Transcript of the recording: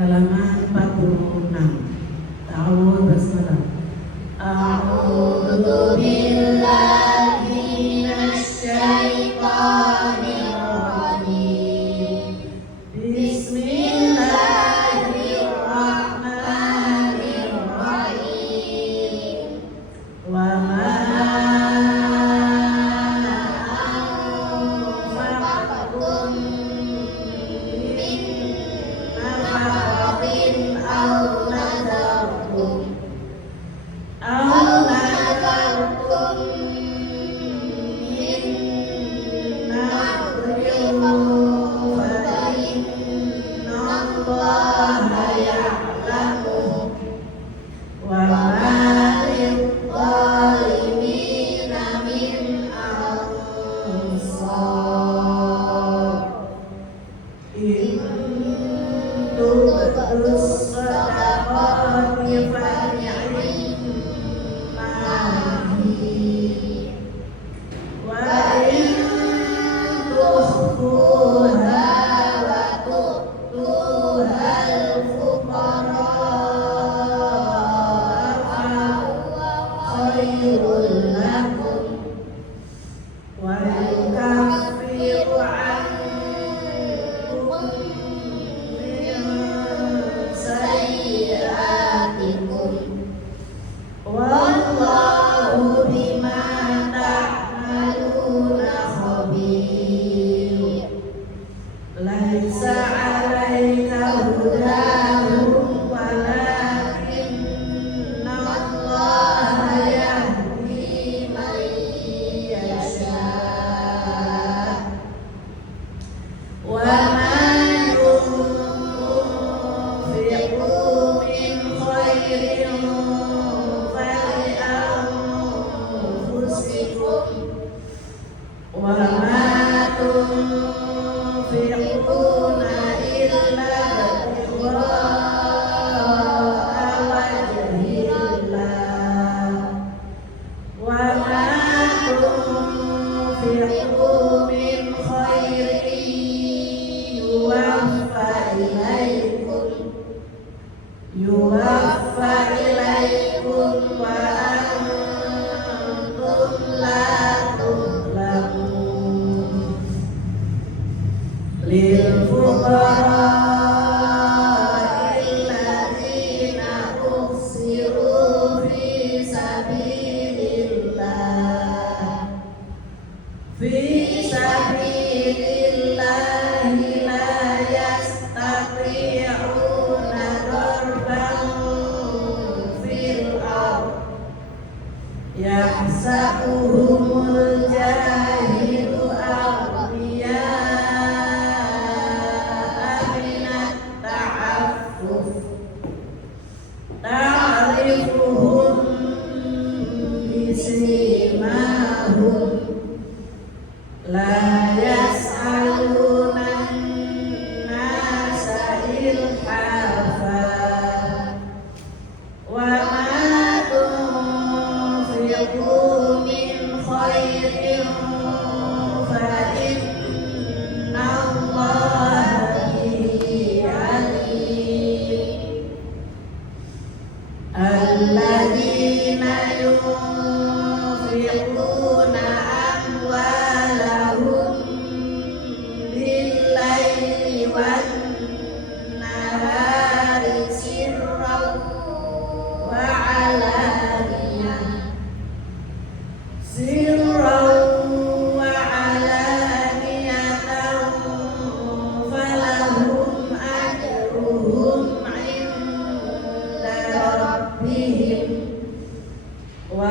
halaman 46. Ta'awudz basmalah. A'udzu billahi minasy syaithanir rajim. Bismillahirrahmanirrahim. Wa ma anfaqtum min nafaqatin aw nadartum min nadrin fa innallaha ya'lamuhu wa ma lidh-dhalimina min ansar. In tubdus sadaqati fa ni'mahi wa in tukhfuha wa tu'tuha al-fuqara fa huwa khairul lakum wa yukaffiru ankum min sayyi'atikum wallahu bima ta'maluna khabir. Laisa 'alaika hudahum walakinna Allaha yahdi man yasha. Wa ma tunfiqu min khairin fali anfusikum wa ma tunfiquna illa ibtigha'a wajhillah wa ma tunfiqu min khairin yuwaffa ilaikum wa antum la tuzlamun. Lil fuqara'il ladzina uhsiru fi sabilillahi la yastati'una darban fil ardh yahsabuhumul jahilu aghniya'a minat ta'affuf ta'rifuhum bisimahum la yas'aluna an-nasa ilhafa wa ma tunfiqu min khairin fa inna Allaha bihi alim. Alladzina yunfiquna amwalahum bil-laili wan-nahari sirran wa 'alaniyah falahum ajruhum 'inda rabbihim wa